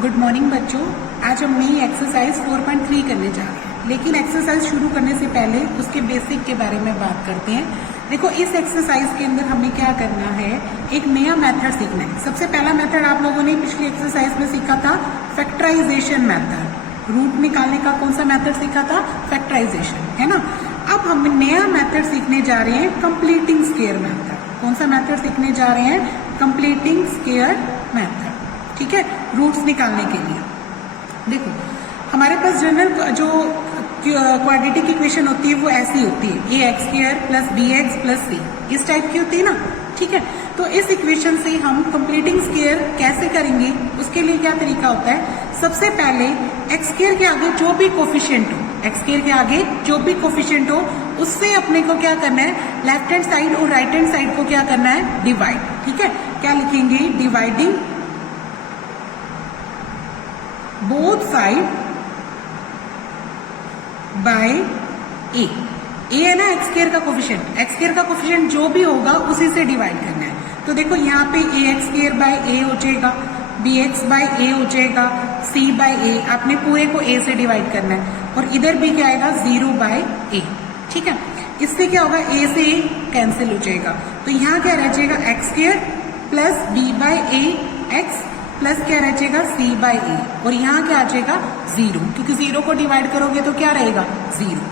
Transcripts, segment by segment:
Good morning बच्चों। आज हम नई एक्सरसाइज 4.3 करने जा रहे हैं, लेकिन एक्सरसाइज शुरू करने से पहले उसके बेसिक के बारे में बात करते हैं। देखो, इस एक्सरसाइज के अंदर हमें क्या करना है, एक नया मेथड सीखना है। सबसे पहला मेथड आप लोगों ने पिछली एक्सरसाइज में सीखा था, फैक्टराइजेशन मेथड। रूट निकालने का कौन सा मेथड सीखा था? फैक्टराइजेशन, है ना। अब हम नया मेथड सीखने जा रहे हैं, कंप्लीटिंग स्क्वायर मेथड। कौन सा मेथड सीखने जा रहे हैं? Completing square method. ठीक है, रूट्स निकालने के लिए। देखो, हमारे पास जनरल जो क्वाड्रेटिक इक्वेशन होती है वो ऐसी होती है, a x square plus b x plus c, इस टाइप की होती है ना। ठीक है, तो इस इक्वेशन से हम कंप्लीटिंग स्क्वायर कैसे करेंगे, उसके लिए क्या तरीका होता है? सबसे पहले एक्स स्क्वायर के आगे जो भी कोफिशिएंट हो, एक्स स्क्वायर के आगे जो भी कोफिशिएंट हो, उससे अपने को क्या करना है, लेफ्ट हैंड साइड और राइट हैंड साइड को क्या करना है, डिवाइड। ठीक है, क्या लिखेंगे? डिवाइडिंग बोथ साइड बाय ए। ए है ना एक्स स्क्वायर का कोफिशिएंट, एक्स स्क्वायर का कोफिशिएंट जो भी होगा उसी से डिवाइड करना है। तो देखो, यहाँ पे ए एक्स स्क्वायर बाय ए हो जाएगा, बी एक्स बाय ए हो जाएगा, सी बाय ए, आपने पूरे को ए से डिवाइड करना है। और इधर भी क्या आएगा? 0 बाय ए। ठीक है, इससे क्या होगा? ए से ए कैंसिल हो जाएगा, तो यहाँ क्या रह जाएगा? X square plus b by a x plus क्या रह जाएगा? C by a. और यहाँ क्या आ जाएगा? 0, क्योंकि 0 को डिवाइड करोगे तो क्या रहेगा? 0।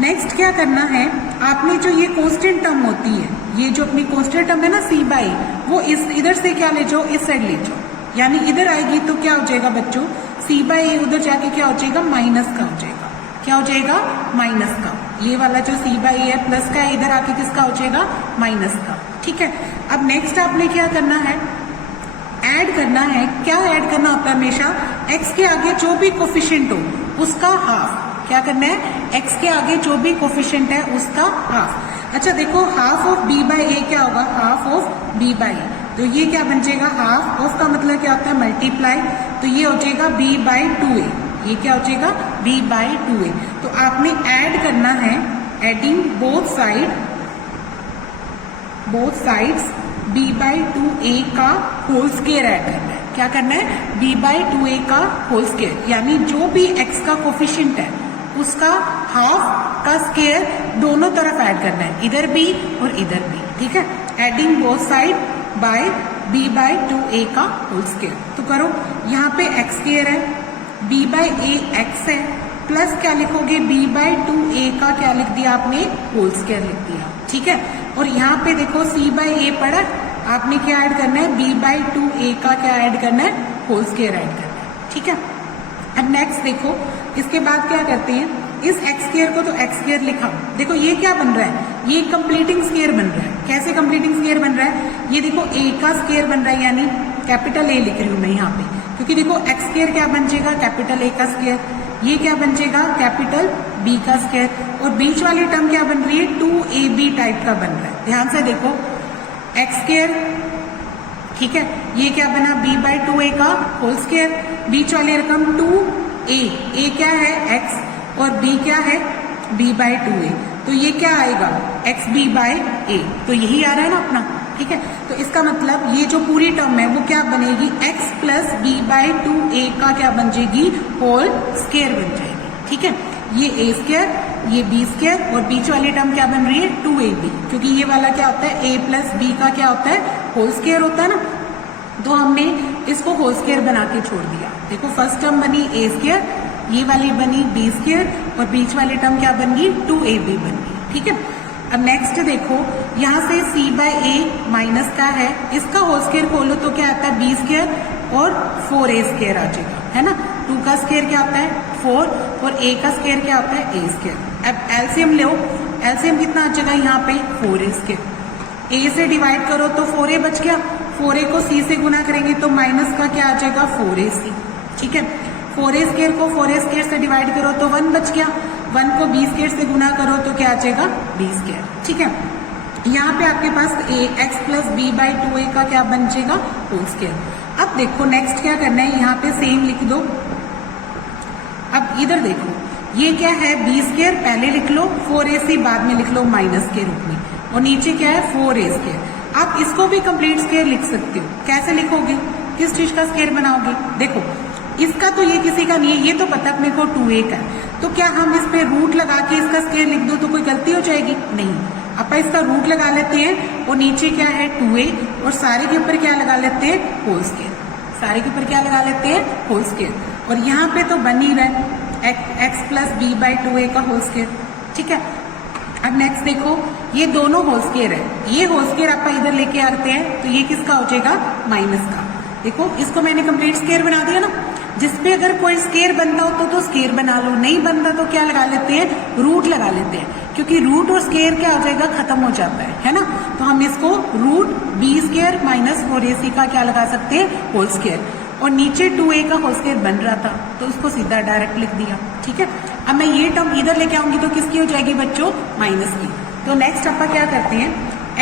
नेक्स्ट क्या करना है, आपने जो ये कांस्टेंट टर्म होती है, ये जो अपनी कांस्टेंट टर्म है ना सी बाय, वो इस इधर से क्या ले जाओ? इस साइड ले जाओ, यानी इधर आएगी तो क्या हो जाएगा बच्चों? सी बाय ए उधर जाके क्या हो जाएगा? माइनस का हो जाएगा। क्या हो जाएगा? माइनस का। ये वाला जो सी बाय ए है प्लस का है, इधर आके किसका हो जाएगा? माइनस का। ठीक है, अब नेक्स्ट आपने क्या करना है? ऐड करना है। क्या ऐड करना होता है हमेशा? एक्स के आगे जो भी कोफिशिएंट हो उसका हाफ। क्या करना है? एक्स के आगे जो भी कोफिशिएंट है उसका हाफ। अच्छा देखो, हाफ ऑफ बी बाय ए क्या होगा? हाफ ऑफ बी बाय ए। तो ये क्या बन जाएगा? हाफ ऑफ का मतलब क्या होता है? मल्टीप्लाई। तो ये हो जाएगा बी बाय 2a। ये क्या हो जाएगा? B by 2a। तो आपने ऐड करना है, adding both sides b by 2a का होल स्क्वायर ऐड करना है। क्या करना है? b बाई 2a का होल स्क्वायर, यानी जो भी x का कोफिशिएंट है उसका हाफ का स्क्वायर दोनों तरफ ऐड करना है, इधर भी और इधर भी। ठीक है, adding both side by b by 2a का होल स्क्वायर। तो करो, यहाँ पे x स्क्वायर है, b बाई a x है, प्लस क्या लिखोगे? b बाई 2a का क्या लिख दिया आपने? होल स्क्वायर लिख दिया। ठीक है, और यहाँ पे देखो c बाई ए पड़ा, आपने क्या ऐड करना है? b बाई 2a का क्या ऐड करना है? होल स्क्वायर ऐड करना है। ठीक है, अब नेक्स्ट देखो, इसके बाद क्या करते हैं, इस एक्स स्क्वायर को तो एक्स स्क्वायर लिखा। देखो ये क्या बन रहा है? ये कंप्लीटिंग स्क्वायर बन रहा है। कैसे कंप्लीटिंग स्क्वायर बन रहा है? ये देखो a का स्क्वायर बन रहा है, यानी कैपिटल A लिख रही हूं मैं यहाँ पे, क्योंकि देखो एक्स स्क्वायर क्या बन जाएगा? कैपिटल A का स्क्वायर। ये क्या बन जाएगा? कैपिटल B का स्क्वायर। और बीच वाली टर्म क्या बन रही है? 2ab टाइप का बन रहा है। ध्यान से देखो, एक्स स्क्वायर, ठीक है, ये क्या बना? b बाई 2a का होल स्क्वायर। बीच वाली रकम 2a, a क्या है? x, और b क्या है? b by 2a। तो ये क्या आएगा? xb by a। तो यही आ रहा है ना अपना। ठीक है, तो इसका मतलब ये जो पूरी टर्म है वो क्या बनेगी? x plus b by 2a का क्या बन जाएगी? होल स्क्वायर बन जाएगी। ठीक है, ये a स्क्वायर, ये b स्क्वायर, और बीच वाली टर्म क्या बन रही है? 2ab, क्योंकि ये वाला क्या होता है? a प्लस b का क्या होता है? होल स्क्वायर होता है ना। तो हमने इसको होल स्क्वायर बना के छोड़ दिया। देखो, फर्स्ट टर्म बनी a स्क्वायर, ये वाली बनी b स्क्वायर, और बीच वाली टर्म क्या बन गई? 2ab बन गई। ठीक है, अब नेक्स्ट देखो, यहाँ से c बाय a माइनस का है, इसका होल स्क्वायर खोलो तो क्या आता है? b स्क्वायर और 4a स्क्वायर आ जाएगा, है ना। 2 का स्क्वायर क्या होता है? 4, और a का स्क्वायर क्या होता है? a square. अब एलसीएम लो, एलसीएम कितना आ जाएगा यहाँ पे? 4a square. a से डिवाइड करो तो 4a बच गया, 4a को c से गुना करेंगे तो माइनस का क्या आ जाएगा? 4ac। ठीक है, 4a स्क्वायर को 4a स्क्वायर से डिवाइड करो तो 1 बच गया, 1 को b स्क्वायर से गुना करो तो क्या आ जाएगा? b square. ठीक है, यहाँ पे आपके पास x plus b by 2a का क्या बन जाएगा? Whole square. अब देखो नेक्स्ट क्या करना है, यहाँ पे सेम लिख दो। अब इधर देखो, ये क्या है? b स्क्वायर पहले लिख लो, 4ac बाद में लिख लो माइनस के रूप में, और नीचे क्या है? 4a square. आप इसको भी कंप्लीट स्क्वायर लिख सकते हो। कैसे लिखोगे? किस चीज का स्क्वायर बनाओगे? देखो, इसका तो ये किसी का नहीं है, ये तो पता अपने को 2a का है, तो क्या हम इस पे रूट लगा के इसका स्क्वायर लिख दो तो कोई गलती हो जाएगी? नहीं, अपन इसका रूट लगा लेते हैं और नीचे क्या है 2a और सारे के ऊपर क्या लगा लेते हैं होल स्क्वायर, सारे के ऊपर क्या लगा लेते हैं होल स्क्वायर, और यहाँ पे तो बन ही रहा है x plus b by 2a का होल स्क्वायर। ठीक है, अब नेक्स्ट देखो ये दोनों होल स्क्वायर है, ये होल स्क्वायर आप इधर लेके आते हैं तो ये किसका हो जाएगा माइनस का। देखो इसको मैंने कंप्लीट स्क्वायर बना दिया ना, जिसपे अगर कोई स्क्वायर बनता हो तो स्क्वायर बना लो, नहीं बनता तो क्या लगा लेते हैं रूट लगा लेते हैं, क्योंकि रूट और स्क्वायर क्या हो जाएगा खत्म हो जाता है ना, तो हम इसको root b square minus 4ac का क्या लगा सकते हैं होल स्क्वायर, और नीचे 2a का होल स्क्वायर बन रहा था तो उसको सीधा डायरेक्ट लिख दिया। ठीक है, अब मैं ये टर्म इधर लेके आऊंगी तो किसकी हो जाएगी बच्चों माइनस की। तो नेक्स्ट अपन क्या करते हैं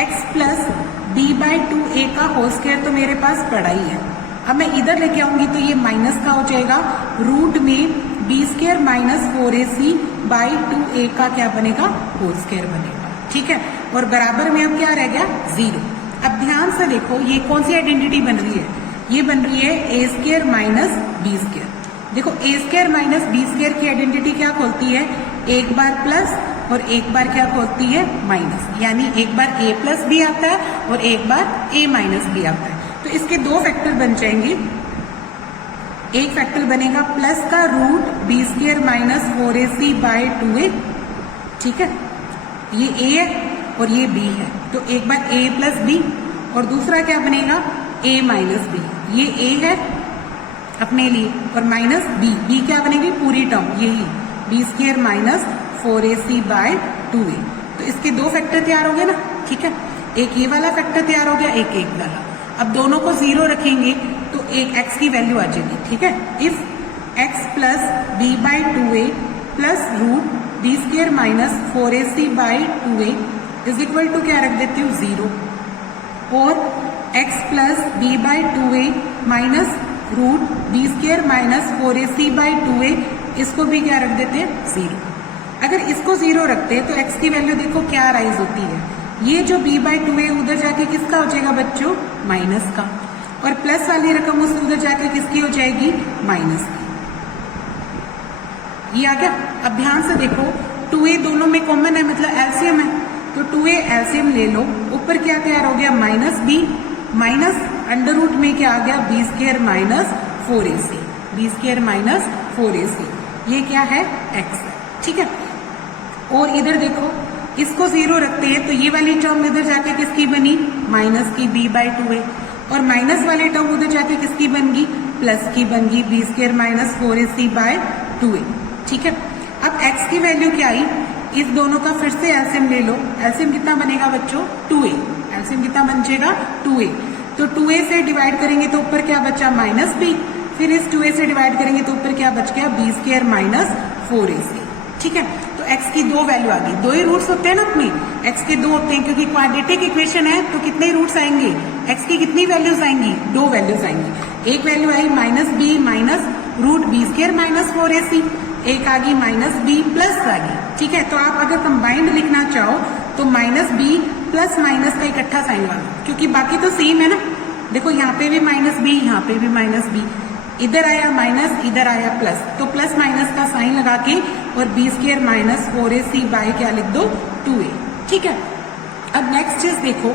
x plus b by 2a का होल स्क्वायर तो मेरे पास पड़ा ही है, अब मैं इधर लेके आऊंगी तो ये माइनस का हो जाएगा रूट में B square minus 4ac by 2a का क्या बनेगा होल स्क्वायर बनेगा। ठीक है, और बराबर में अब क्या रह गया 0। अब ध्यान से देखो ये कौन सी आइडेंटिटी बन रही है, ये बन रही है a square minus b square. देखो a square minus b square की आइडेंटिटी क्या खोलती है, एक बार प्लस और एक बार क्या खोलती है माइनस, यानी एक बार a प्लस भी आता है और एक बार a माइनस भी आता है, तो इसके दो फैक्टर बन जाएंगे। एक फैक्टर बनेगा प्लस का root b square minus 4ac by 2a। ठीक है, ये a है और ये b है, तो एक बार a प्लस b और दूसरा क्या बनेगा a माइनस b, ये a है अपने लिए और माइनस b क्या बनेगी पूरी टर्म यही B square minus 4ac by 2a। तो इसके दो फैक्टर तैयार हो गए ना। ठीक है, एक ये वाला फैक्टर तैयार हो गया, एक वाला। अब दोनों को 0 रखेंगे तो एक x की वैल्यू आ जाएगी। ठीक है, if x plus b by 2a plus root b square minus 4ac by 2a is equal to क्या रख देती हूँ 0, और x plus b by 2a minus root b square minus 4ac by 2a इसको भी क्या रख देते हैं 0। अगर इसको 0 रखते हैं तो x की वैल्यू देखो क्या राइज होती है, ये जो b बाई 2a उधर जाके किसका हो जाएगा बच्चों माइनस का, और प्लस वाली रकम उससे उधर जाके किसकी हो जाएगी माइनस की। ये आ गया। अब ध्यान से देखो 2a दोनों में कॉमन है मतलब एलसीएम है, तो 2a एलसीएम ले लो, ऊपर क्या तैयार हो गया minus b minus under root में क्या आ गया b square minus 4ac, b square minus 4ac, ये क्या है x है। ठीक है, और इधर देखो इसको 0 रखते हैं तो ये वाली टर्म इधर जाके किसकी बनी माइनस की b बाई 2a, और माइनस वाली टर्म उधर जाके किसकी बन गई प्लस की बन गई B square minus 4ac by 2a। ठीक है, अब x की वैल्यू क्या आई, इस दोनों का फिर से एलसीएम ले लो, एलसीएम कितना बनेगा बच्चों 2a, एलसीएम कितना बन जाएगा 2a, तो 2a से डिवाइड करेंगे तो ऊपर क्या बचा माइनस b, फिर इस 2a से डिवाइड करेंगे तो ऊपर क्या बच गया बी स्क्वायर माइनस 4ac। ठीक है, तो x की दो वैल्यू आ गई, दो ही रूट्स होते हैं ना अपने, x के दो होते हैं क्योंकि क्वाड्रेटिक इक्वेशन है, तो कितने रूट्स आएंगे x की कितनी वैल्यूज आएंगी दो वैल्यूज आएंगी। एक वैल्यू आई minus b minus root b square minus 4ac, एक आ गई माइनस b प्लस आ गई। ठीक है, तो आप अगर कंबाइंड लिखना चाहो तो माइनस b प्लस माइनस का इकट्ठा साइन लगा, क्योंकि बाकी तो सेम है ना। देखो यहाँ पे भी माइनस b, यहाँ पे भी माइनस b, इधर आया माइनस इधर आया प्लस, तो प्लस माइनस का साइन लगा के और B square minus 4ac by क्या लिख दो 2a। ठीक है, अब नेक्स्ट चीज देखो,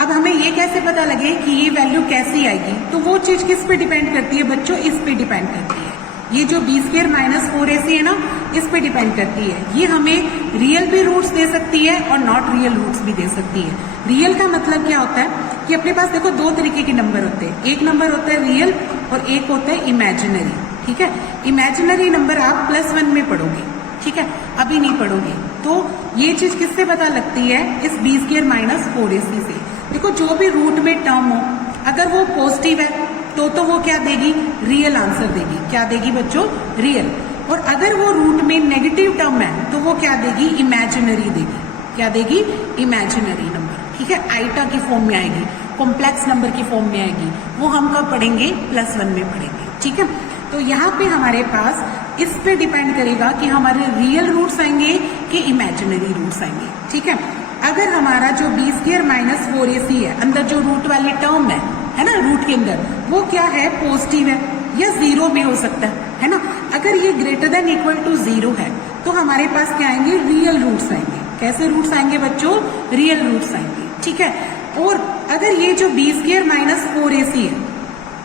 अब हमें ये कैसे पता लगे कि ये वैल्यू कैसी आएगी, तो वो चीज किस पे डिपेंड करती है बच्चों, इस पे डिपेंड करती है। ये जो बी स्क्वायर माइनस 4ac है ना, इस पे डिपेंड करती है। ये हमें रियल भी रूट्स दे सकती है और नॉट रियल रूट्स भी दे सकती है। रियल का मतलब क्या होता है कि अपने पास देखो दो तरीके के नंबर होते हैं, एक नंबर होता है रियल और एक होता है इमेजिनरी। ठीक है, इमेजिनरी नंबर आप +1 में पढ़ोगे, ठीक है, अभी नहीं पढ़ोगे। तो ये चीज किससे पता लगती है, इस बी स्क्वायर माइनस 4ac से। देखो जो भी रूट में टर्म हो अगर वो पॉजिटिव है तो वो क्या देगी, रियल आंसर देगी। क्या देगी बच्चों, रियल। और अगर वो रूट में नेगेटिव टर्म है तो वो क्या देगी, इमेजिनरी देगी। क्या देगी, इमेजिनरी नंबर। ठीक है, आइटा की फॉर्म में आएगी, कॉम्प्लेक्स नंबर की फॉर्म में आएगी, वो हम कब पढ़ेंगे, +1 में पढ़ेंगे। ठीक है, तो यहाँ पे हमारे पास इस पे डिपेंड करेगा कि हमारे रियल रूट्स आएंगे कि इमेजिनरी रूट्स आएंगे। ठीक है, अगर हमारा जो बी स्क्वायर माइनस 4ac है, अंदर जो रूट वाली टर्म है ना, रूट के अंदर वो क्या है, पॉजिटिव है, या जीरो भी हो सकता है ना। अगर ये greater than equal to zero है तो हमारे पास क्या आएंगे, रियल रूट्स आएंगे। कैसे रूट्स आएंगे बच्चों, रियल रूट्स आएंगे, ठीक है। और अगर ये जो बी स्क्वायर माइनस 4ac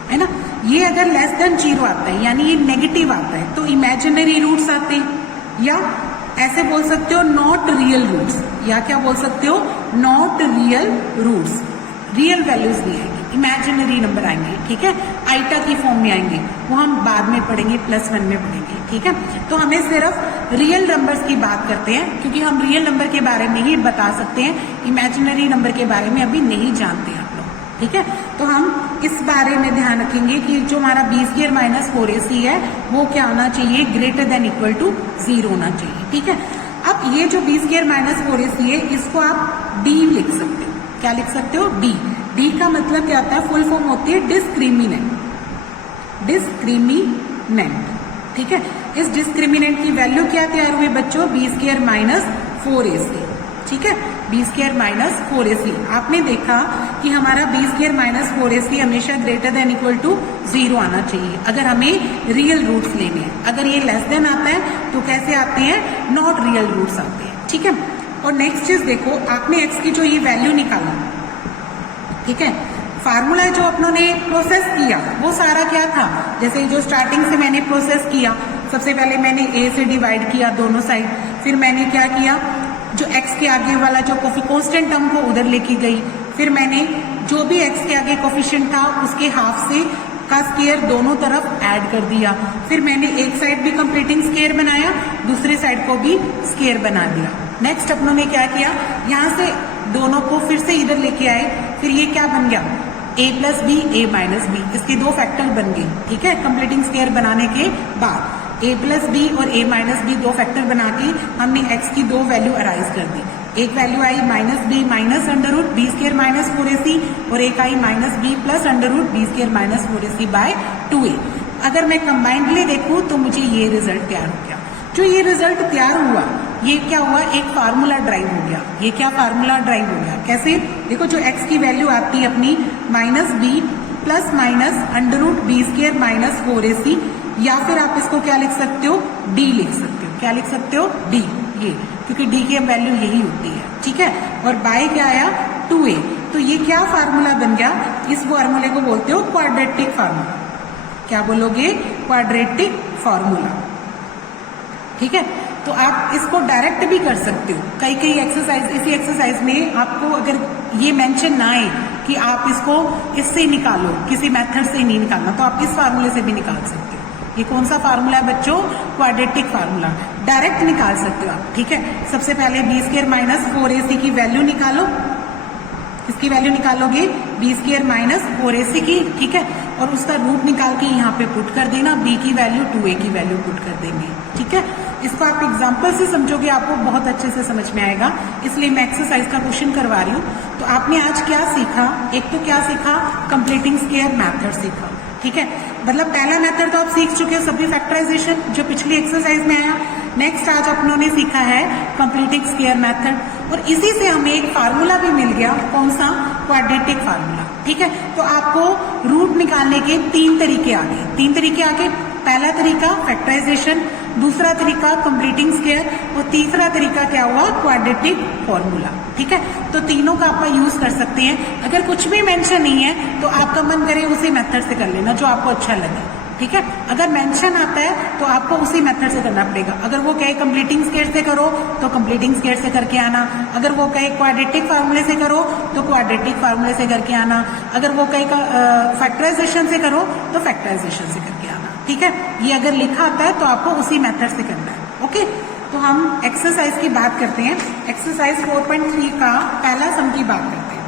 है ना, ये अगर लेस देन जीरो आता है यानी ये नेगेटिव आता है तो इमेजिनरी रूट्स आते हैं, या ऐसे बोल सकते हो नॉट रियल रूट्स, या क्या बोल सकते हो, not real roots. Real values नहीं आएंगे, इमेजिनरी नंबर आएंगे, ठीक है। आइटा की फॉर्म में आएंगे, वो हम बाद में पढ़ेंगे, +1 में पढ़ेंगे, ठीक है। तो हमें सिर्फ रियल नंबर्स की बात करते हैं क्योंकि हम रियल नंबर के बारे में ही बता सकते हैं, इमेजिनरी नंबर के बारे में अभी नहीं जानते आप लोग, ठीक है। तो हम इस बारे में ध्यान रखेंगे कि जो हमारा बी स्क्वायर माइनस 4ac है वो क्या होना चाहिए, greater than equal to zero होना चाहिए, ठीक है। अब ये जो बी स्क्वायर माइनस 4ac है इसको आप डी लिख सकते हो। क्या लिख सकते हो, डी। डी का मतलब क्या होता है, फुल फॉर्म होती है डिस्क्रिमिनेंट, डिस्क्रिमिनेंट, ठीक है। इस डिस्क्रिमिनेंट की वैल्यू क्या तैयार हुई बच्चों, बी स्क्वायर माइनस 4ac, ठीक है। बी स्क्वायर माइनस 4ac, आपने देखा कि हमारा बी स्क्वायर माइनस 4ac हमेशा greater than equal to zero आना चाहिए अगर हमें रियल रूट्स लेने हैं। अगर ये लेस देन आता है तो कैसे आते हैं, नॉट रियल रूट्स आते हैं, ठीक है। और नेक्स्ट चीज देखो, आपने x की जो ये वैल्यू निकाला, ठीक है, फार्मूला जो अपनों ने प्रोसेस किया वो सारा क्या था, जैसे जो स्टार्टिंग से मैंने प्रोसेस किया, सबसे पहले मैंने a से डिवाइड किया दोनों साइड, फिर मैंने क्या किया, जो x के आगे वाला जो कांस्टेंट टर्म को उधर लेके गई, फिर मैंने जो भी x के आगे कोफिशिएंट था उसके हाफ से का स्क्वायर दोनों तरफ ऐड कर दिया, फिर मैंने एक साइड भी कंप्लीटिंग स्क्वायर बनाया, दूसरी साइड को भी स्क्वायर बना दिया। नेक्स्ट अपनों ने क्या किया, यहाँ से दोनों को फिर से इधर लेके आए, फिर ये क्या बन गया, a plus b a minus b, इसके दो फैक्टर बन गए, ठीक है। कंप्लीटिंग स्क्वायर बनाने के बाद a प्लस बी और a माइनस बी दो फैक्टर बना के हमने x की दो वैल्यू अराइज कर दी। एक वैल्यू आई minus b minus under root b square minus 4ac और एक आई minus b plus under root b square minus 4ac by 2a। अगर मैं कंबाइंडली देखूं तो मुझे ये रिजल्ट तैयार हो गया। जो ये रिजल्ट तैयार हुआ ये क्या हुआ, एक फार्मूला ड्राइव हो गया। ये क्या फार्मूला ड्राइव हो गया, कैसे, देखो जो x की वैल्यू आती है अपनी minus b plus minus under root b square minus 4ac, या फिर आप इसको क्या लिख सकते हो, डी लिख सकते हो। क्या लिख सकते हो, डी, ये, क्योंकि डी की वैल्यू यही होती है, ठीक है। और बाय क्या आया, 2a। तो ये क्या फार्मूला बन गया, इस फार्मूले को बोलते हो क्वाड्रेटिक फार्मूला। क्या बोलोगे, क्वाड्रेटिक फार्मूला, ठीक है। तो आप इसको डायरेक्ट भी कर सकते हो। कई कई एक्सरसाइज, इसी एक्सरसाइज में आपको अगर ये मेंशन ना आए कि आप इसको इससे निकालो, किसी मेथड से नहीं निकालना, तो आप इस फार्मूले से भी निकाल सकते हो। ये कौन सा फार्मूला है बच्चों, क्वाड्रेटिक फार्मूला, डायरेक्ट निकाल सकते हो आप, ठीक है। सबसे पहले बी स्क्वायर माइनस 4ac की वैल्यू निकालो, इसकी वैल्यू निकालोगे बी स्क्वायर माइनस 4ac की, ठीक है, और उसका रूट निकाल के यहाँ पे पुट कर देना, b की वैल्यू 2a की वैल्यू पुट कर देंगे, ठीक है। इसको आप एग्जाम्पल से समझोगे आपको बहुत अच्छे से समझ में आएगा, इसलिए मैं एक्सरसाइज का क्वेश्चन करवा रही हूँ। तो आपने आज क्या सीखा, एक तो क्या सीखा, कंप्लीटिंग स्क्वायर मेथड सीखा, ठीक है। मतलब पहला मेथड तो आप सीख चुके हो, सभी फैक्टराइजेशन, जो पिछली एक्सरसाइज में आया। नेक्स्ट आज अपनों ने सीखा है कंप्लीटिंग स्क्वायर मेथड, और इसी से हमें एक फार्मूला भी मिल गया, कौन सा, क्वाड्रेटिक फार्मूला, ठीक है। तो आपको रूट निकालने के तीन तरीके आ गए, तीन तरीके आ गए। पहला तरीका फैक्टराइजेशन, दूसरा तरीका कंप्लीटिंग स्क्वायर, और तीसरा तरीका क्या हुआ, क्वाड्रेटिक फॉर्मूला, ठीक है। तो तीनों का आप यूज कर सकते हैं। अगर कुछ भी मेंशन नहीं है तो आपका मन करे उसी मेथड से कर लेना जो आपको अच्छा लगे, ठीक है। अगर मेंशन आता है तो आपको उसी मेथड से करना पड़ेगा। अगर वो कहे कंप्लीटिंग स्क्वायर से करो तो कंप्लीटिंग स्क्वायर से करके आना, अगर वो कहे क्वाड्रेटिक फार्मूले से करो तो क्वाड्रेटिक फार्मूले से करके आना, अगर वो कहे फैक्टराइजेशन से करो तो फैक्टराइजेशन से करके आना, ठीक है। ये अगर लिखा आता है तो आपको उसी मेथड से करना है, ओके। तो हम एक्सरसाइज की बात करते हैं। एक्सरसाइज 4.3 का पहला सम की बात करते हैं।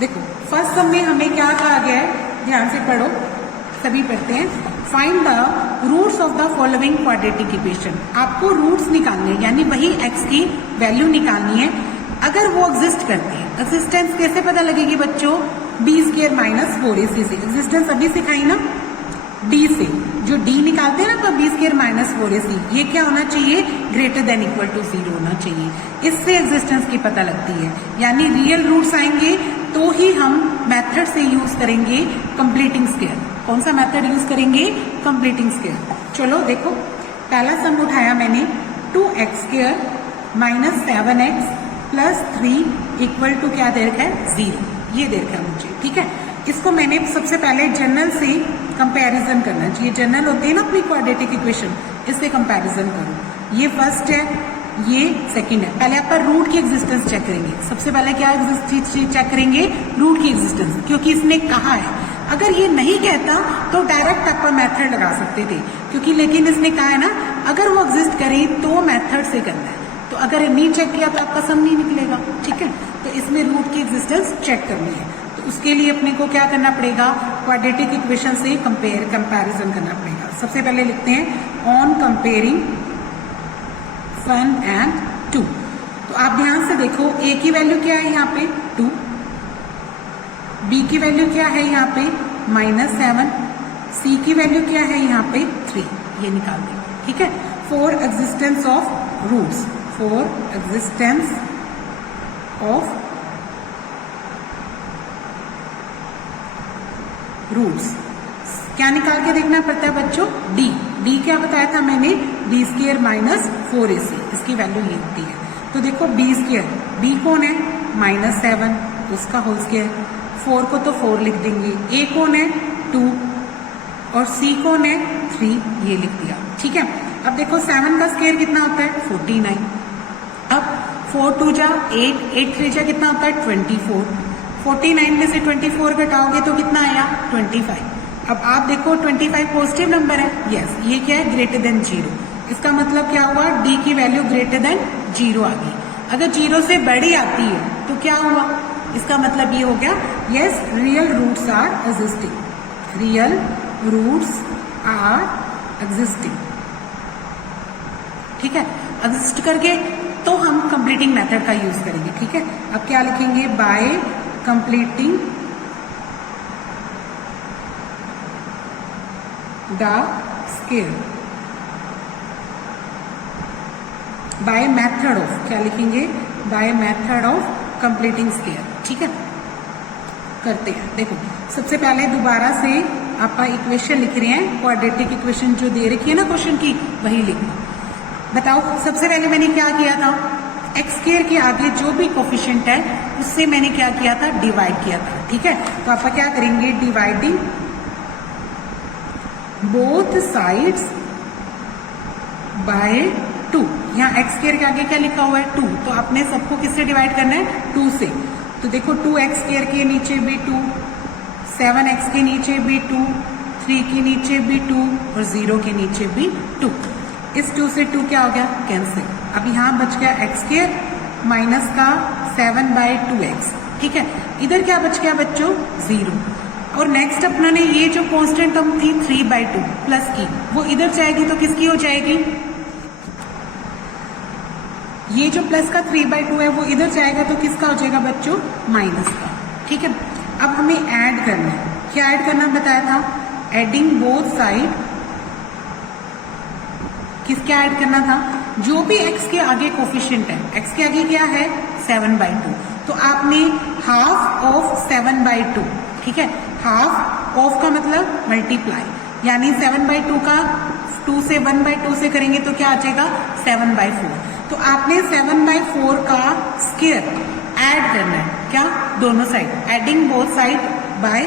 देखो फर्स्ट सम में हमें क्या कहा गया है, ध्यान से पढ़ो, सभी पढ़ते हैं। Find the roots of the following quadratic equation. आपको रूट्स निकालने यानी वही x की वैल्यू निकालनी है अगर वो एग्जिस्ट करते हैं। एग्जिस्टेंस कैसे पता लगेगी बच्चों, बी स्क्वायर माइनस 4ac से। एग्जिस्टेंस अभी सिखाई ना, डी से, जो डी निकालते हैं ना तो बी स्क्वायर माइनस 4ac, ये क्या होना चाहिए, ग्रेटर देन इक्वल टू 0 होना चाहिए। इससे एग्जिस्टेंस की पता लगती है, यानी रियल रूट्स आएंगे तो ही हम मेथड से यूज करेंगे कंप्लीटिंग स्क्वायर। कौन सा मेथड यूज करेंगे? Completing square. चलो देखो, पहला सम उठाया मैंने 2x² minus 7x plus 3 equal to क्या दे रखा है? 0। ये दे रखा है मुझे, ठीक है। इसको मैंने सबसे पहले जनरल से कंपैरिजन करना चाहिए। जनरल होते हैं ना अपनी क्वाड्रेटिक इक्वेशन, इससे कंपैरिजन करो। ये फर्स्ट है, ये सेकंड है। पहले आप रूट की एग्जिस्टेंस चेक करेंगे। सबसे पहले क्या चीज चेक करेंगे? रूट की एग्जिस्टेंस, क्योंकि इसने कहा है। अगर ये नहीं कहता तो डायरेक्ट आप मेथड लगा सकते थे, क्योंकि लेकिन इसने कहा है ना अगर वो एग्जिस्ट करे तो मेथड से करना है। तो अगर नहीं चेक किया तो आपका सम नहीं निकलेगा, ठीक है। तो इसमें रूट की एग्जिस्टेंस चेक करनी है। तो उसके लिए अपने को क्या करना पड़ेगा? क्वाड्रेटिक इक्वेशन से कंपैरिजन करना पड़ेगा। सबसे पहले लिखते हैं ऑन कंपेयरिंग 1 and 2। तो आप ध्यान से देखो, a की वैल्यू क्या है यहाँ पे? 2। b की वैल्यू क्या है यहाँ पे? -7। c की वैल्यू क्या है यहाँ पे? 3। ये निकाल दें, ठीक है। For existence of roots, for existence of roots क्या निकाल के देखना पड़ता है बच्चों? डी क्या बताया था मैंने? b² माइनस 4ac, इसकी वैल्यू ये होती है। तो देखो b², b कौन है? -7, उसका होल स्क्वायर। 4 को तो 4 लिख देंगे। a कौन है? 2, और c कौन है? 3, ये लिख दिया, ठीक है। अब देखो 7 का स्क्वायर कितना होता है? 49। अब 4 2 जा 8, 8 3 जा कितना होता है? 24। 49 में से 24 घटाओगे तो कितना आया? 25। अब आप देखो 25 पॉजिटिव नंबर है, यस। ये क्या है? Greater than 0। इसका मतलब क्या हुआ? d की वैल्यू ग्रेटर देन 0 आ गई। अगर 0 से बड़ी आती है तो क्या हुआ? इसका मतलब ये हो गया yes, real roots are existing. Real roots are existing, ठीक है। एग्जिस्ट करके तो हम कंप्लीटिंग मेथड का यूज करेंगे, ठीक है। अब क्या लिखेंगे? Bye completing the square by method of, क्या लिखेंगे? By method of completing square, ठीक है। करते हैं, देखो सबसे पहले दोबारा से आप इक्वेशन लिख रहे हैं। क्वाड्रेटिक इक्वेशन जो दे रखी है ना क्वेश्चन की, वही लिखो। बताओ सबसे पहले मैंने क्या किया था? x² के आगे जो भी कोफिशिएंट है उससे मैंने क्या किया था? डिवाइड किया था, ठीक है। तो आप क्या करेंगे? Dividing both sides by 2। यहाँ x² के आगे क्या लिखा हुआ है? 2। तो आपने सबको किससे डिवाइड करना है? 2 से। तो देखो 2x² के नीचे भी 2, 7x के नीचे भी 2, 3 के नीचे भी 2 और 0 के नीचे भी 2। इस 2 से 2 क्या हो गया? कैंसिल। अब यहाँ बच गया x² माइनस का 7/2x, ठीक है। इधर क्या बच गया बच्चों? 0। और नेक्स्ट अपना ने ये जो कांस्टेंट टर्म थी 3/2 प्लस की, वो इधर जाएगी तो किसकी हो जाएगी? ये जो प्लस का 3/2 है वो इधर जाएगा तो किसका हो जाएगा बच्चों? माइनस का, ठीक है। अब हमें ऐड करना है। क्या ऐड करना बताया था? Adding both side. किसका ऐड करना था? जो भी x के आगे कोफिशिएंट है, x के आगे क्या है? 7/2। तो आपने हाफ ऑफ 7/2, ठीक है। हाफ ऑफ का मतलब मल्टीप्लाई, यानी 7/2 का 2 से 1/2 से करेंगे तो क्या आ जाएगा? 7/4। तो आपने 7/4 का स्क्वायर ऐड करना है। क्या? दोनों side, adding both side by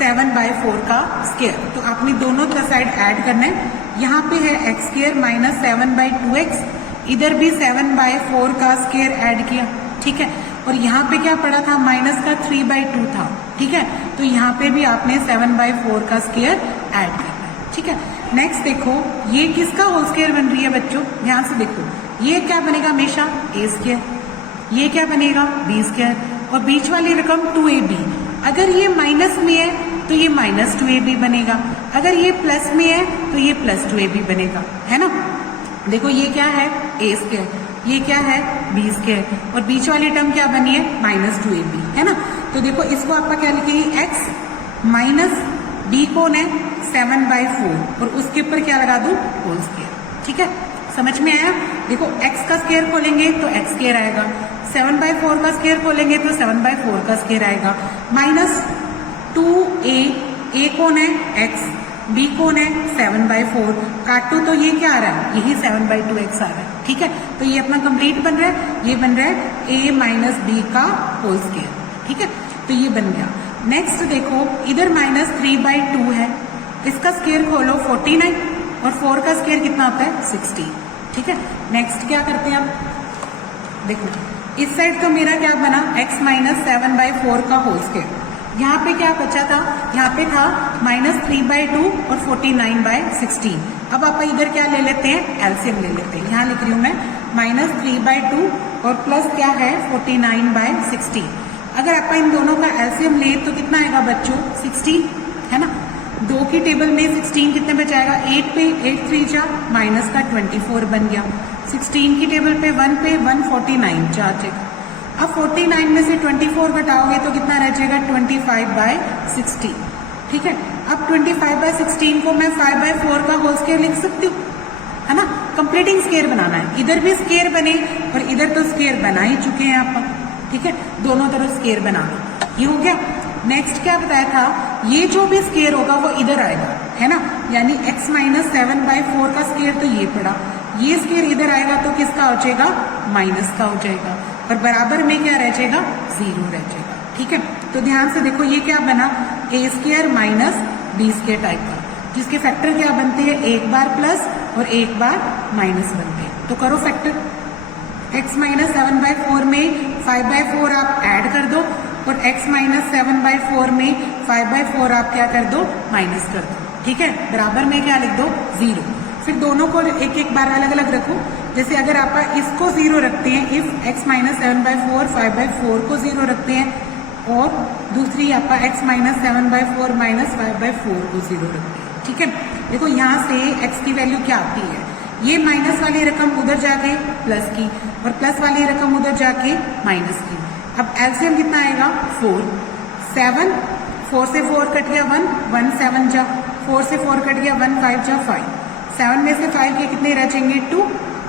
7/4 का स्क्वायर। तो आपने दोनों का साइड ऐड करना है। यहाँ पे है x² माइनस 7/2x, इधर भी 7/4 का स्क्वायर ऐड किया, ठीक है। और यहाँ पे क्या पड़ा था? माइनस का 3/2 था, ठीक है। तो यहाँ पे भी आपने 7/4 का स्क्वायर ऐड करना है, ठीक है। नेक्स्ट देखो, ये किसका होल स्क्वायर बन रही है बच्चों? ध्यान से देखो, ये क्या बनेगा हमेशा? a²। ये क्या बनेगा? b²। और बीच वाली रकम 2ab। अगर ये माइनस में है तो ये -2ab बनेगा, अगर ये प्लस में है तो ये +2ab बनेगा, है ना। देखो ये क्या है? a², ये क्या है? b², और बीच वाली टर्म क्या बनी है? -2ab, है ना। तो देखो इसको आप क्या लिखेंगे? x माइनस b कौन है? 7/4, और उसके ऊपर क्या लगा दूं? होल स्क्वायर, ठीक है। समझ में आया? देखो x का स्क्वायर खोलेंगे तो x² आएगा, 7/4 का स्क्वायर खोलेंगे तो 7/4 का स्क्वायर आएगा। माइनस 2a कौन है x, b कौन है 7/4, काटो तो ये क्या आ रहा है, यही 7/2x आ रहा है। ठीक है, तो ये अपना कंप्लीट बन रहा है, ये बन रहा है a माइनस बी का होल स्क्वायर। ठीक है, तो ये बन गया। नेक्स्ट देखो इधर -3/2 है, इसका स्क्वायर खोलो 49 और 4 का स्क्वायर कितना होता है 60। ठीक है, नेक्स्ट क्या करते हैं अब देखो, इस साइड तो मेरा क्या बना x माइनस 7/4 का होल स्क्वायर, यहाँ पे क्या बचा था, यहाँ पे था -3/2 और 49/16। अब आप इधर क्या ले लेते हैं, एलसीएम ले लेते हैं। यहाँ लिख रही हूँ मैं -3/2 और प्लस क्या है 49/16। अगर आप इन दोनों का एलसीएम ले तो कितना आएगा बच्चों 16, है ना। 2 की टेबल में 16 कितने पे जाएगा, 8 पे, 8 3 जा माइनस का 24 बन गया। 16 की टेबल पे 1 पे 149 जाएगा। अब 49 में से 24 घटाओगे तो कितना रह जाएगा 25/16। ठीक है, अब 25/16 को मैं 5/4 का होल स्क्वायर लिख सकती हूँ, है ना। कंप्लीटिंग स्क्वायर बनाना है, इधर भी स्क्वायर बने और इधर तो स्क्वायर बना ही चुके हैं आप। ठीक है, दोनों तरफ स्क्वायर बनाना, ये हो गया। नेक्स्ट क्या बताया था, ये जो भी स्क्वायर होगा वो इधर आएगा, है ना, यानी x माइनस 7/4 का स्क्वायर तो ये पड़ा, ये स्क्वायर इधर आएगा तो किसका हो जाएगा, माइनस का हो जाएगा, और बराबर में क्या रह जाएगा, 0 रह जाएगा। ठीक है, तो ध्यान से देखो ये क्या बना, a square minus b square type का, जिसके फैक्टर क्या बनते हैं, एक बार प्लस और एक बार माइनस बनते हैं। तो करो फैक्टर, x माइनस 7/4 में 5/4 आप ऐड कर दो और x माइनस 7/4 में 5/4 आप क्या कर दो, माइनस कर दो। ठीक है, बराबर में क्या लिख दो, 0। फिर दोनों को एक एक बार अलग अलग रखो। जैसे अगर आप इसको 0 रखते हैं, इफ x माइनस 7/4 5/4 को 0 रखते हैं और दूसरी आप x माइनस 7/4 माइनस 5/4 को 0 रखते हैं। ठीक है, देखो यहाँ से x की वैल्यू क्या आती है, ये माइनस वाली रकम उधर जाके प्लस की और प्लस वाली रकम उधर जाके माइनस की। अब एलसीएम कितना आएगा 4, 7, 4 से 4 कट गया 1, 1 7 जा, 4 से 4 कट गया 1 5 जा 5, 7 में से 5 के कितने रचेंगे 2।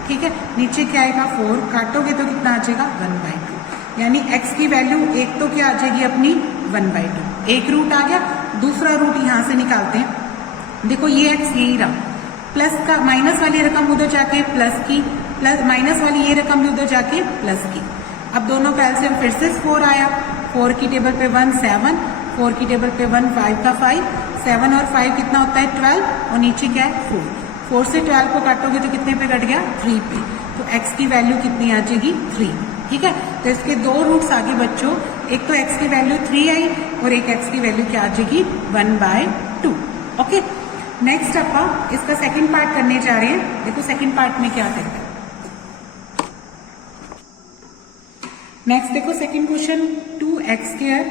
ठीक है, नीचे क्या आएगा 4, काटोगे तो कितना आ जाएगा 1/2, यानी x की वैल्यू एक तो क्या आ जाएगी अपनी 1/2। एक रूट आ गया, दूसरा रूट यहाँ से निकालते हैं। देखो ये x यही रहा, प्लस का माइनस वाली रकम उधर जाके प्लस की, प्लस माइनस वाली ये रकम भी उधर जाके प्लस की। अब दोनों का एलसीएम फिर से 4 आया, 4 की टेबल पे 1 7, 4 की टेबल पे 1 5 का 5, 7 और 5 कितना होता है 12 और नीचे क्या है 4, 4 से 12 को काटोगे तो कितने पे कट गया 3 पे, तो x की वैल्यू कितनी आ जाएगी 3। ठीक है, तो इसके दो रूट्स आगे बच्चों, एक तो x की वैल्यू 3 आई और एक x की वैल्यू क्या आ जाएगी 1/2। ओके, नेक्स्ट आप इसका सेकंड पार्ट करने जा रहे हैं। देखो सेकंड पार्ट में क्या कहते हैं, नेक्स्ट देखो सेकंड क्वेश्चन, 2x²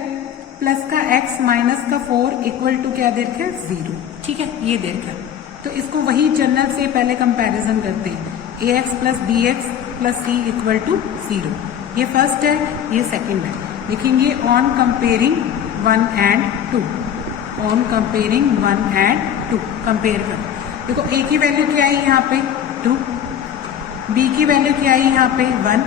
प्लस का x माइनस का 4 इक्वल टू क्या दे रखा है 0। ठीक है, ये दे रखा है, तो इसको वही जनरल से पहले कंपैरिजन करते हैं, ax plus bx plus c equal to 0। ये फर्स्ट है, ये सेकंड है। लिखेंगे on comparing 1 and 2, on comparing 1 and 2, compare करो। देखो a की वैल्यू क्या आई यहाँ पे 2, b की वैल्यू क्या आई यहाँ पे 1,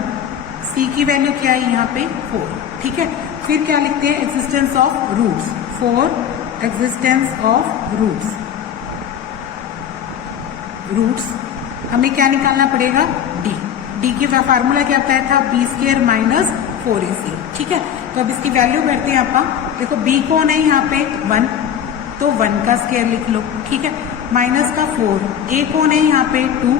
c की वैल्यू क्या आई यहाँ पे 4। ठीक है, फिर क्या लिखते हैं, existence of roots, 4 existence of roots. Roots हमें क्या निकालना पड़ेगा, d की फार्मूला क्या बताया था, b² माइनस 4ac। ठीक है, तो अब इसकी वैल्यू करते हैं आप। देखो b कौन है यहाँ पे 1, तो 1 का स्क्वायर लिख लो। ठीक है, माइनस का 4, a कौन है यहाँ पे 2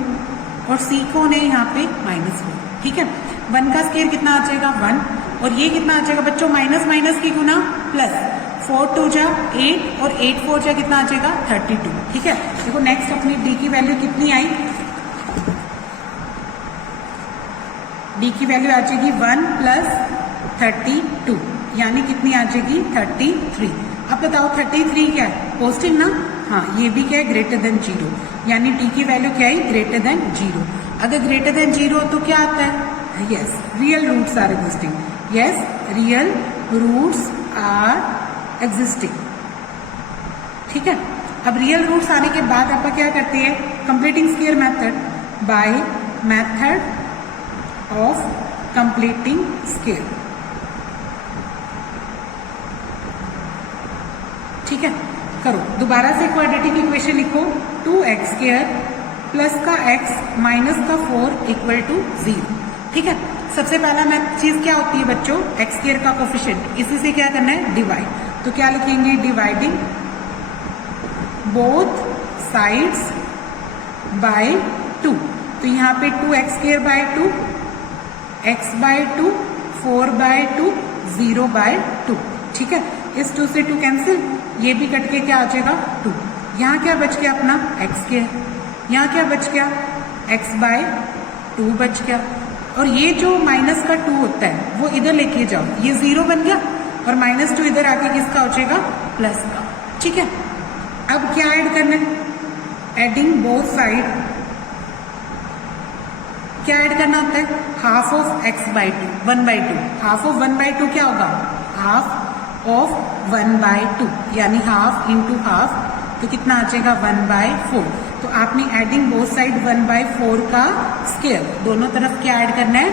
और c कौन है यहाँ पे -4। ठीक है, 1 का स्क्वायर कितना आ जाएगा 1 और ये कितना आ जाएगा बच्चों, माइनस माइनस की गुना प्लस, 4 2 जा 8 और 8 4 जा कितना आ जाएगा 32। ठीक है, देखो नेक्स्ट अपनी d की वैल्यू कितनी आई, d की वैल्यू आ जाएगी 1 प्लस 32, यानी कितनी आ जाएगी 33। अब बताओ 33 क्या है, पॉजिटिव ना, हाँ ये भी क्या है ग्रेटर देन 0, यानी d की वैल्यू क्या है ग्रेटर देन 0। अगर ग्रेटर देन 0 तो क्या आता है, yes real roots are existing, yes real roots are existing. ठीक है, अब रियल रूट्स आने के बाद आप क्या करते हैं, completing square method by method of completing square. ठीक है, करो दोबारा से क्वाड्रेटिक इक्वेशन लिखो। 2x स्क्वायर प्लस का x माइनस का 4 इक्वल टू 0। ठीक है, सबसे पहला चीज क्या होती है बच्चों, x स्क्वायर का कोफिशिएंट, इसी से क्या करना है, डिवाइड। तो क्या लिखेंगे, डिवाइडिंग बोथ साइड्स बाय 2। तो यहाँ पे 2x square by 2, x by 2, 4 by 2, 0 by 2। ठीक है, इस 2 से 2 कैंसिल, ये भी कट के क्या आ जाएगा 2। यहाँ क्या बच गया अपना x स्क्वायर, यहाँ क्या बच गया x बाय 2 बच गया। और ये जो माइनस का 2 होता है वो इधर लेके जाओ, ये 0 बन गया और -2 इधर आके किसका हो जाएगा, प्लस का। ठीक है, अब क्या ऐड करना है, एडिंग बोथ साइड। क्या ऐड करना होता है, half of x by 2, 1/2। Half of 1/2 क्या होगा, हाफ ऑफ 1/2, यानी हाफ इंटू हाफ, तो कितना आ जाएगा 1/4। तो आपने एडिंग बोथ साइड 1/4 का स्क्वायर, दोनों तरफ क्या ऐड करना है,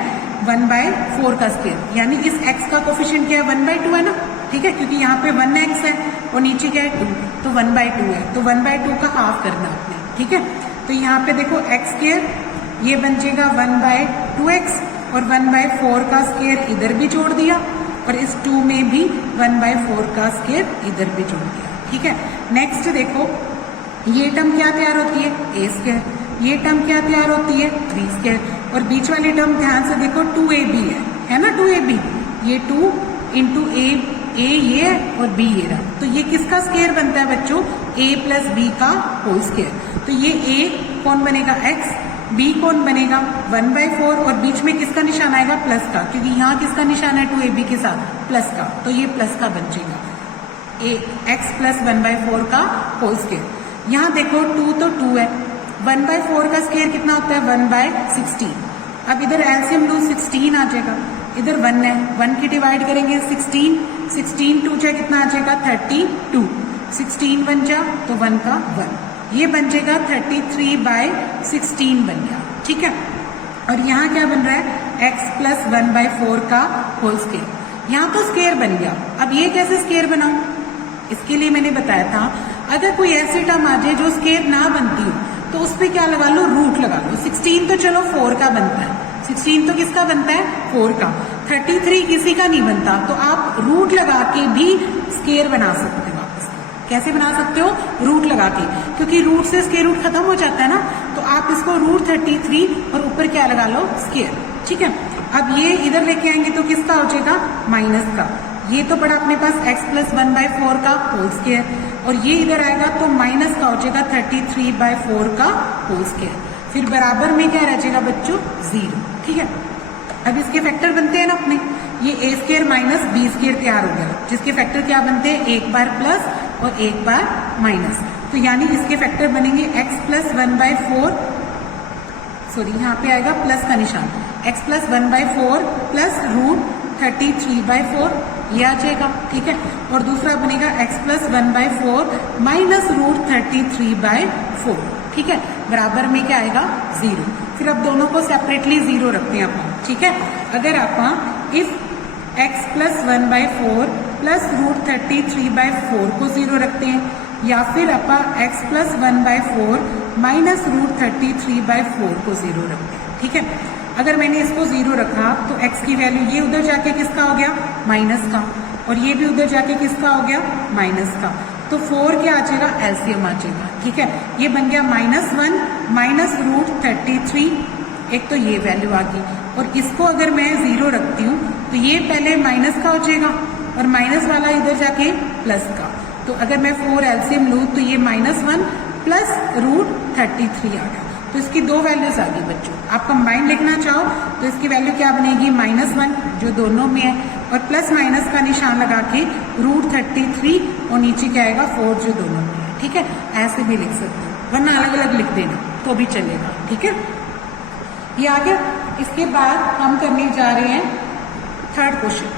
1/4 का स्क्वायर, यानी इस x का कोफिशिएंट क्या है, 1/2 है ना। ठीक है, क्योंकि यहाँ पे 1x है और नीचे क्या है 2, तो 1/2 है, तो 1/2 का हाफ करना आपने। ठीक है, तो यहाँ पे देखो x स्क्वायर ये बन जाएगा 1/2x और 1/4 का स्क्वायर इधर भी जोड़ दिया और इस 2 में भी 1/4 का स्क्वायर इधर भी जोड़ दिया। ठीक है, नेक्स्ट देखो, ये टर्म क्या तैयार होती है, a स्क्वायर, ये टर्म क्या तैयार होती है, 3 स्क्वायर, और बीच वाली टर्म ध्यान से देखो 2ab है ना, 2ab, ये 2 इंटू a ये है और b ये रहा, तो ये किसका स्क्वायर बनता है बच्चों, a प्लस b का होल स्क्वायर। तो ये a कौन बनेगा, x, b कौन बनेगा 1/4 और बीच में किसका निशान आएगा, प्लस का, क्योंकि यहाँ किसका निशान है 2ab के साथ, प्लस का, तो ये प्लस का बन जाएगा, x प्लस 1/4 का होल स्क्वायर। यहाँ देखो 2 तो 2 है, 1/4 का स्क्वायर कितना होता है, 1/16। अब इधर एलसीएम लो, 16 आ जाएगा, इधर 1 है, 1 की डिवाइड करेंगे 16 2 जा कितना आ जाएगा 32, 16 बन जा तो 1 का 1, ये बन जाएगा 33/16 बन गया। ठीक है, और यहाँ क्या बन रहा है, x प्लस 1/4 का होल स्क्वायर। यहाँ तो स्क्वायर बन गया, अब ये कैसे स्क्वायर बनाऊं, इसके लिए मैंने बताया था, अगर कोई ऐसी टर्म आ जाए जो स्क्वायर ना बनती हो तो उस पर क्या लगा लो, रूट लगा लो। 16 तो चलो 4 का बनता है, 16 तो किसका बनता है, 4 का। 33 किसी का नहीं बनता, तो आप रूट लगा के भी स्क्वायर बना सकते हो। कैसे बना सकते हो, रूट लगा के, क्योंकि रूट से स्क्वायर रूट खत्म हो जाता है ना, तो आप इसको √33 और ऊपर क्या लगा लो, स्क्वायर। ठीक है, अब ये इधर लेके आएंगे तो किसका हो जाएगा, माइनस का। ये तो पड़ा अपने पास x प्लस 1/4 का होल स्क्वायर, और ये इधर आएगा तो माइनस का हो जाएगा 33/4 का होल स्क्वायर। फिर बराबर में क्या रह जाएगा बच्चों, 0। ठीक है, अब इसके फैक्टर बनते हैं ना अपने, ये a square minus b square तैयार हो गया, जिसके फैक्टर क्या बनते हैं, एक बार प्लस और एक बार माइनस। तो यानी इसके फैक्टर बनेंगे x प्लस 1/4, सॉरी यहाँ पे आएगा प्लस का निशान, x प्लस 1/4 प्लस √33/4, ये आ जाएगा। ठीक है, और दूसरा बनेगा x प्लस 1/4 माइनस √33/4। ठीक है, बराबर में क्या आएगा, 0। फिर अब दोनों को सेपरेटली 0 रखते हैं अपन। ठीक है, अगर आप इफ x प्लस 1/4 प्लस √33/4 को 0 रखते हैं, या फिर अपन x प्लस 1/4 माइनस √33/4 को 0 रखते हैं। ठीक है, अगर मैंने इसको 0 रखा तो x की वैल्यू ये उधर जाके किसका हो गया, माइनस का, और ये भी उधर जाके किसका हो गया, माइनस का। तो 4 क्या आ जाएगा, एलसीएम आ जाएगा। ठीक है, ये बन गया -1 माइनस √33, एक तो ये वैल्यू आ गई, और इसको अगर मैं 0 रखती हूँ तो ये पहले माइनस का हो जाएगा और माइनस वाला इधर जाके प्लस का। तो अगर मैं 4 एलसीएम लूँ तो ये -1 प्लस √33 आ गया। तो इसकी 2 वैल्यूज आ गई बच्चों। आप कंबाइन लिखना चाहो तो इसकी वैल्यू क्या बनेगी, -1 जो दोनों में है और प्लस माइनस का निशान लगा के √33 और नीचे क्या आएगा 4 जो दोनों में है। ठीक है, ऐसे भी लिख सकते हो, वरना अलग अलग लिख देना तो भी चलेगा। ठीक है, ये आ गया। इसके बाद हम करने जा रहे हैं थर्ड क्वेश्चन।